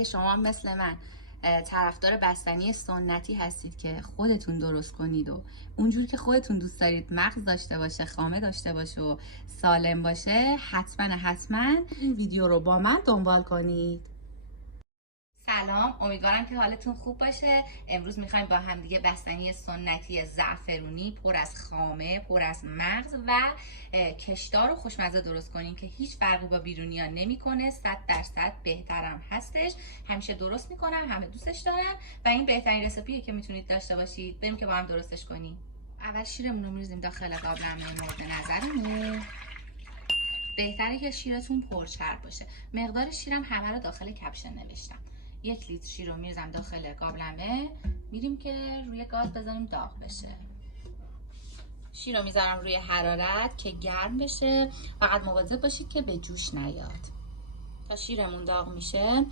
اگه شما مثل من طرفدار بستنی سنتی هستید که خودتون درست کنید و اونجور که خودتون دوست دارید مغز داشته باشه، خامه داشته باشه و سالم باشه، حتما این ویدیو رو با من دنبال کنید. سلام، امیدوارم که حالتون خوب باشه. امروز میخوایم با هم دیگه بستنی سنتی زعفرونی پر از خامه، پر از مغز و کشدار و خوشمزه درست کنیم که هیچ فرقی با بیرونیا نمیکنه. 100% بهترم هستش. همیشه درست میکنم، همه دوستش دارن و این بهترین رسیپیه که میتونید داشته باشید. بریم که با هم درستش کنیم. اول شیرمون رو میریزیم داخل قابلمه مورد نظرمون. بهتره که شیرتون پرچرب باشه. مقدار شیرم همه رو داخل کپشن نوشتم. 1 لیتر شیر رو میریزم داخل قابلمه. میریم که روی گاز بذاریم داغ بشه. شیر رو میذارم روی حرارت که گرم بشه. فقط مواظب باشید که به جوش نیاد. تا شیرمون داغ میشه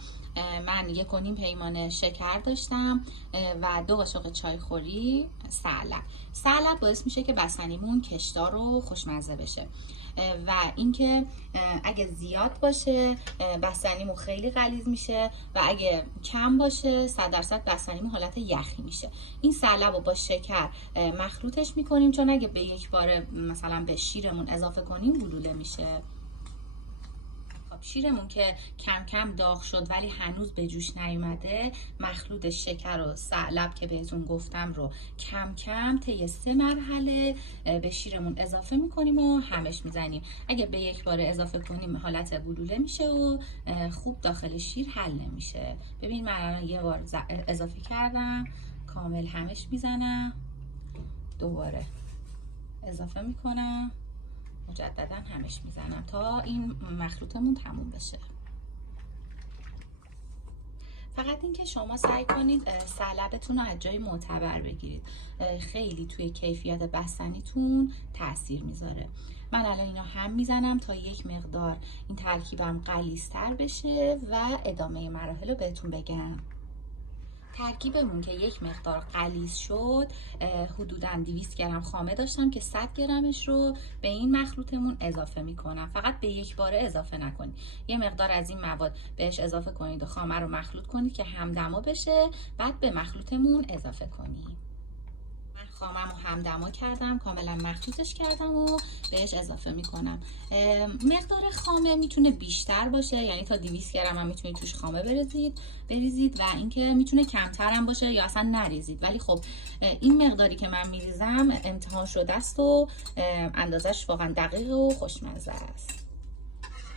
من 1.5 پیمانه شکر داشتم و 2 قاشق چایخوری سعلب. سعلب باعث میشه که بستنیمون کشدار و خوشمزه بشه و اینکه اگه زیاد باشه بستنیمون خیلی غلیظ میشه و اگه کم باشه 100% بستنیمون حالت یخی میشه. این سعلب رو با شکر مخلوطش میکنیم چون اگه به یک باره مثلا به شیرمون اضافه کنیم گلوله میشه. شیرمون که کم کم داغ شد ولی هنوز به جوش نیومده، مخلوط شکر و سعلب که بهتون گفتم رو کم کم طی 3 مرحله به شیرمون اضافه میکنیم و همش میزنیم. اگه به یک بار اضافه کنیم حالت بلوله میشه و خوب داخل شیر حل نمیشه. ببین من الان 1 بار اضافه کردم، کامل همش میزنم، دوباره اضافه میکنم، مجددا همش میزنم تا این مخلوطمون تموم بشه. فقط اینکه شما سعی کنید سعلبتون رو از جای معتبر بگیرید، خیلی توی کیفیت بستنیتون تاثیر میذاره. من الان اینا هم میزنم تا یک مقدار این ترکیبم غلیظ‌تر بشه و ادامه مراحل رو بهتون بگم. ترکیبمون که یک مقدار غلیظ شد، حدوداً 200 گرم خامه داشتم که 100 گرمش رو به این مخلوطمون اضافه میکنم. فقط به یک باره اضافه نکنید، یه مقدار از این مواد بهش اضافه کنید و خامه رو مخلوط کنید که همدما بشه، بعد به مخلوطمون اضافه کنید. خامم رو همدما کردم، کاملا مخلوطش کردم و بهش اضافه میکنم. مقدار خامه میتونه بیشتر باشه، یعنی تا 200 گرم هم میتونید توش خامه بریزید و اینکه میتونه کمتر هم باشه یا اصلا نریزید. ولی خب این مقداری که من میریزم امتحان شده است و اندازش واقعا دقیق و خوشمزه است.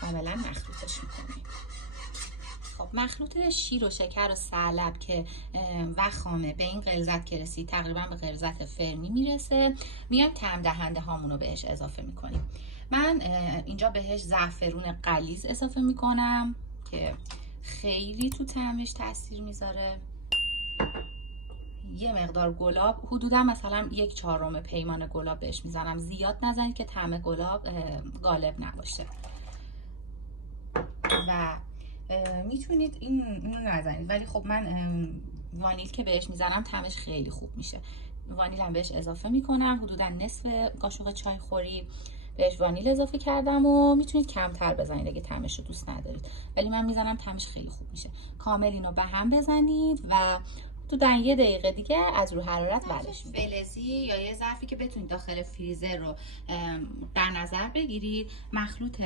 کاملا مخلوطش میکنیم. مخلوط شیر و شکر و سعلب که و خامه به این غلظت که رسید، تقریبا به غلظت فرمی میرسه، میایم طعم دهنده هامون رو بهش اضافه میکنیم. من اینجا بهش زعفرون غلیظ اضافه میکنم که خیلی تو طعمش تاثیر میذاره. یه مقدار گلاب، حدودا مثلا 1/4 پیمانه گلاب بهش میزنم. زیاد نزنید که طعم گلاب غالب نباشه و میتونید اینو نزنید، ولی خب من وانیل که بهش میزنم طعمش خیلی خوب میشه. وانیل هم بهش اضافه میکنم، حدودا نصف قاشق چای خوری بهش وانیل اضافه کردم و میتونید کمتر بزنید اگه طعمش رو دوست ندارید، ولی من میزنم طعمش خیلی خوب میشه. کامل اینو به هم بزنید و حدودا 1 دقیقه دیگه از رو حرارت ورش میدید. فلزی یا یه ظرفی که بتونید داخل فریزر رو در نظر بگیرید، مخلوط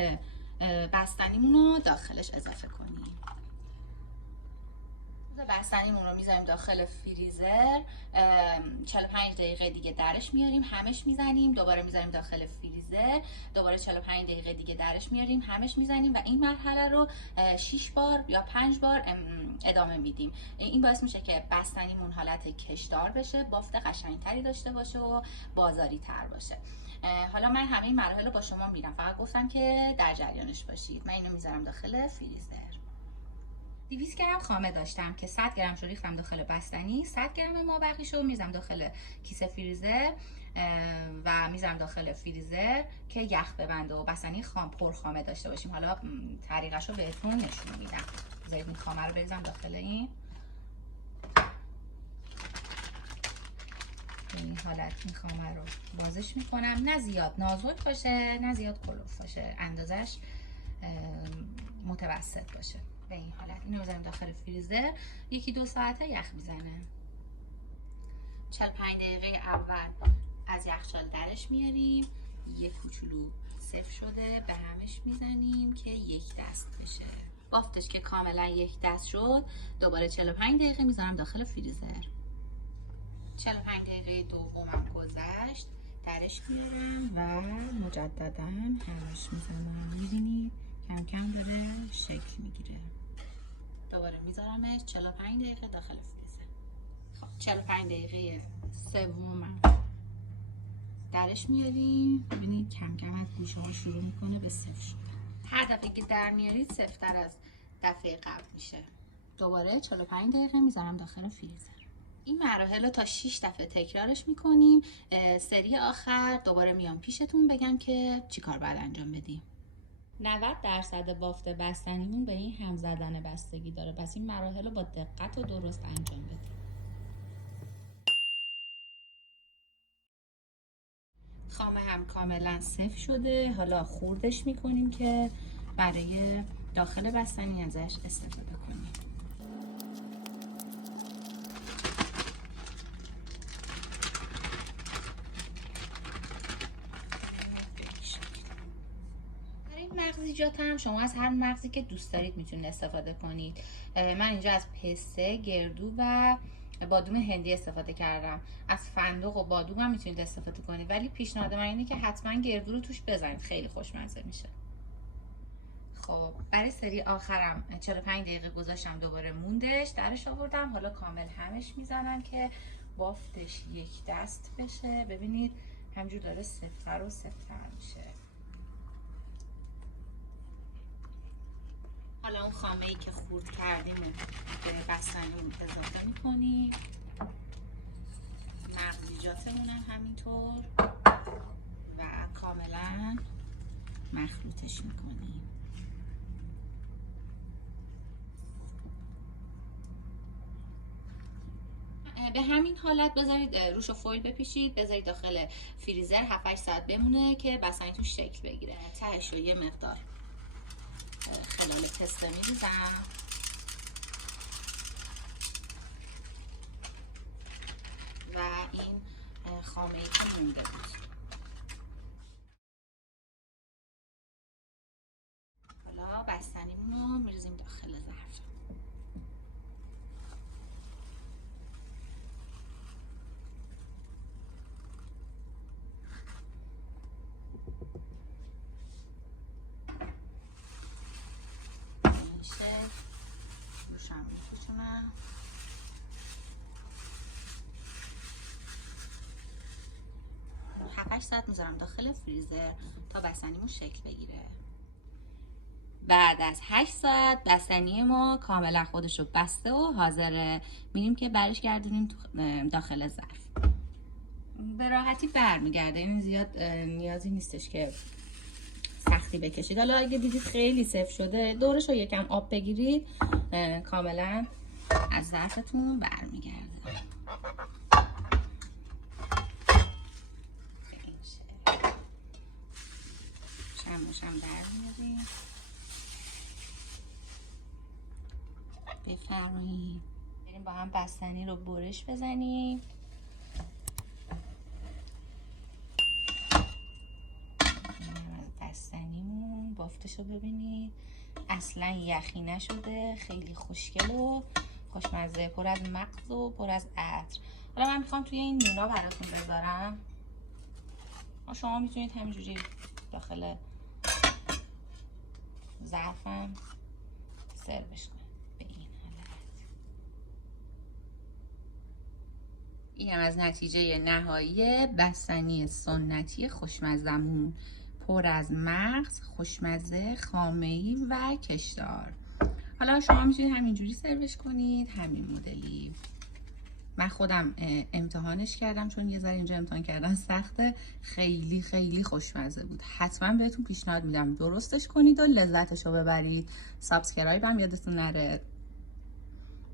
بستنیمون رو داخلش اضافه کنیم. بستنیمون رو میذاریم داخل فریزر، 45 دقیقه دیگه درش میاریم، همش میزنیم، دوباره میذاریم داخل فریزر، دوباره 45 دقیقه دیگه درش میاریم، همش میزنیم و این مرحله رو 6 بار یا 5 بار ادامه میدیم. این باعث میشه که بستنیمون حالت کشدار بشه، بافت قشنگتری داشته باشه و بازاری تر باشه. حالا من همه این مراحل رو با شما میرم، فقط گفتم که در جریانش باشید. من اینو میذارم داخل فریزر. 200 گرم خامه داشتم که 100 گرم رو ریختم داخل بستنی، 100 گرم ما بقیشو میذارم داخل کیسه فریزر و میذارم داخل فریزر که یخ ببنده و بستنی پر خامه داشته باشیم. حالا طریقش رو بهتون نشون میدم. بذارید این خامه رو بریزم داخل این حالت. این خامه رو بازش میکنم، نه زیاد نازک باشه نه زیاد کلوف باشه، اندازش متوسط باشه. به این حالت اینو بزنیم داخل فریزر، 1-2 ساعته یخ میزنه. 45 دقیقه اول از یخچال درش میاریم، یه کوچولو سفت شده به همش میزنیم که یک دست بشه. بافتش که کاملا یک دست شد، دوباره 45 دقیقه میذارم داخل فریزر. 45 دقیقه دومم گذشت، درش میارم و مجددا همش میزنم. میبینید کم کم داره شکل میگیره. دوباره میذارمش 45 دقیقه داخل فریزر. خب 45 دقیقه سومم درش میاریم، ببینید کم کم از گوشه ها شروع میکنه به سفت شدن. هر دفعه که در میارید سفت‌تر از دفعه قبل میشه. دوباره 45 دقیقه میذارم داخل فریزر. این مراحل رو تا 6 دفعه تکرارش میکنیم. سری آخر دوباره میام پیشتون بگم که چی کار باید انجام بدیم. 90% بافت بستنیمون به این هم زدن بستگی داره، پس این مراحل رو با دقت و درست انجام بدیم. خامه هم کاملا سفت شده، حالا خوردش میکنیم که برای داخل بستنی ازش استفاده کنیم. مغزیجات هم شما از هر مغزی که دوست دارید میتونید استفاده کنید. من اینجا از پسته، گردو و بادوم هندی استفاده کردم. از فندق و بادوم هم میتونید استفاده کنید، ولی پیشنهاد من اینه که حتما گردو رو توش بزنید، خیلی خوشمزه میشه. خب برای سری آخرم 45 دقیقه گذاشتم، دوباره موندش، درش آوردم. حالا کامل همش میزنم که بافتش یک دست بشه. ببینید همجور داره سفت‌تر و سفت‌تر میشه. حالا اون خامه ای که خورد کردیم به بستنیمون اضافه میکنیم. مغزیجاتمون هم همینطور و کاملا مخلوطش میکنیم. به همین حالت بذارید روشو فویل بپیچید، بذارید داخل فریزر 7-8 ساعت بمونه که بستنیتون شکل بگیره. تهش رو یه مقدار خلال پسته میریزم و این خامه ای که مونده بود. حالا بستنیمون رو میریزیم داخل ظرف. روشم میپیچونم. هفتش ساعت میذارم داخل فریزر تا بستنیمون شکل بگیره. بعد از 8 ساعت بستنی ما کاملا خودش رو بسته و حاضره. میریم که برش گردونیم داخل ظرف. به راحتی برمیگرده، این زیاد نیازی نیستش که سختی بکشید. حالا اگه دیدید خیلی سفت شده، دورش رو یکم آب بگیرید، کاملا از ظرفتون برمیگرده. شمشم در میاریم. بفرمایید بریم با هم بستنی رو برش بزنیم. بستنیمون بافتش رو ببینید اصلا یخی نشده، خیلی خوشگل و خوشمزه، پر از مغز و پر از عطر. حالا من میخوام توی این نونا براتون بذارم. شما میتونید همینجوری داخل ظرفم سروش کنید به این حالت. این هم از نتیجه نهایی بستنی سنتی خوشمزمون، پر از مغز، خوشمزه، خامه‌ای و کشدار. حالا شما میتونید همینجوری سروش کنید، همین مدلی. من خودم امتحانش کردم چون یه ذره اینجا امتحان کردن سخته، خیلی خیلی خوشمزه بود. حتما بهتون پیشنهاد میدم درستش کنید و لذتش رو ببرید. سابسکرایب هم یادتون نره.